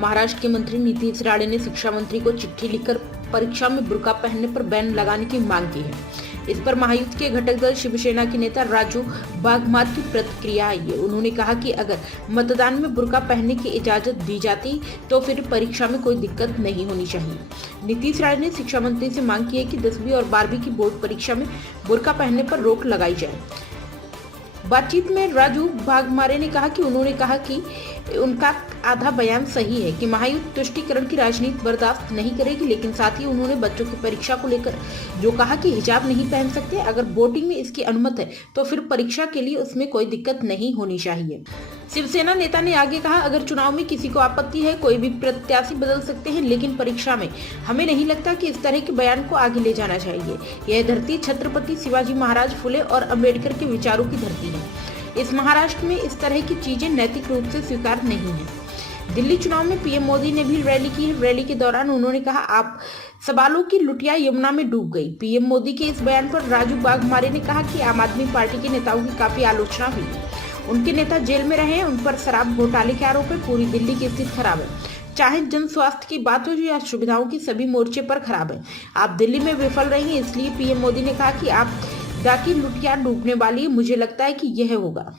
महाराष्ट्र के मंत्री नीतीश राणे ने शिक्षा मंत्री को चिट्ठी लिखकर परीक्षा में बुर्का पहनने पर बैन लगाने की मांग की है। इस पर महायुति के घटक दल शिवसेना के नेता राजू बागमार की प्रतिक्रिया आई है। उन्होंने कहा कि अगर मतदान में बुर्का पहनने की इजाजत दी जाती तो फिर परीक्षा में कोई दिक्कत नहीं होनी चाहिए। नीतीश राणे ने शिक्षा मंत्री से मांग की है कि 10वीं और 12वीं की बोर्ड परीक्षा में बुर्का पहनने पर रोक लगाई जाए। बातचीत में राजू बागमारे ने कहा कि उन्होंने कहा कि उनका आधा बयान सही है कि महायुति तुष्टीकरण की राजनीति बर्दाश्त नहीं करेगी, लेकिन साथ ही उन्होंने बच्चों की परीक्षा को लेकर जो कहा कि हिजाब नहीं पहन सकते, अगर वोटिंग में इसकी अनुमति है तो फिर परीक्षा के लिए उसमें कोई दिक्कत नहीं होनी चाहिए। शिवसेना नेता ने आगे कहा, अगर चुनाव में किसी को आपत्ति है, कोई भी प्रत्याशी बदल सकते हैं, लेकिन परीक्षा में हमें नहीं लगता कि इस तरह के बयान को आगे ले जाना चाहिए। यह धरती छत्रपति शिवाजी महाराज, फुले और अंबेडकर के विचारों की धरती है। इस महाराष्ट्र में इस तरह की चीजें नैतिक रूप से स्वीकार नहीं है। दिल्ली चुनाव में पीएम मोदी ने भी रैली की। रैली के दौरान उन्होंने कहा, आप सवालों की लुटिया यमुना में डूब गई। पीएम मोदी के इस बयान पर राजू बागमारे ने कहा कि आम आदमी पार्टी के नेताओं की काफी आलोचना हुई। उनके नेता जेल में रहे, उन पर शराब घोटाले के आरोप है। पूरी दिल्ली की स्थिति खराब है, चाहे जन स्वास्थ्य की बात हो या सुविधाओं की, सभी मोर्चे पर खराब है। आप दिल्ली में विफल रही हैं, इसलिए पीएम मोदी ने कहा कि आप डाकी लुटिया डूबने वाली है। मुझे लगता है कि यह होगा।